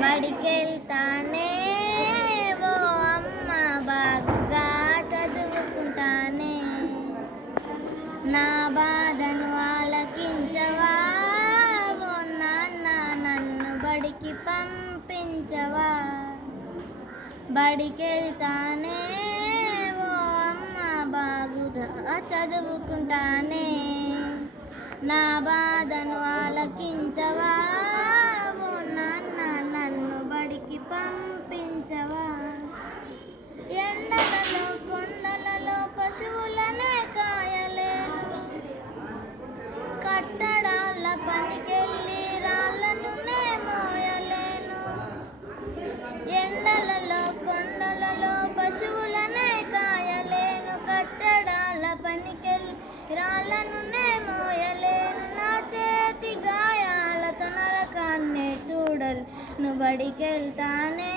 బడికెళ్తానే ఓ అమ్మ బాగా చదువుకుంటానే, నా బాధను ఆలకించవా ఓ నాన్న నన్ను బడికి పంపించవా. బడికెళ్తానే ఓ అమ్మ బాగుగా చదువుకుంటానే, నా బాధను ఆలకించవా ఓ నాన్న నన్ను బడికి పంపించవా. ఎండలలో కొండలలో పశువులనే కాయలేను, కట్టడాల పనికెళ్ళి రాళ్ళను నే మోయలేను. ఎండలలో కొండలలో పశువులనే కాయలేను, కట్టడాల పనికెళ్ళి రాళ్ళను నే మోయలేను. నా చేతి గాయాలతో నరకాన్నే చూడలేను, బడికెళ్తానే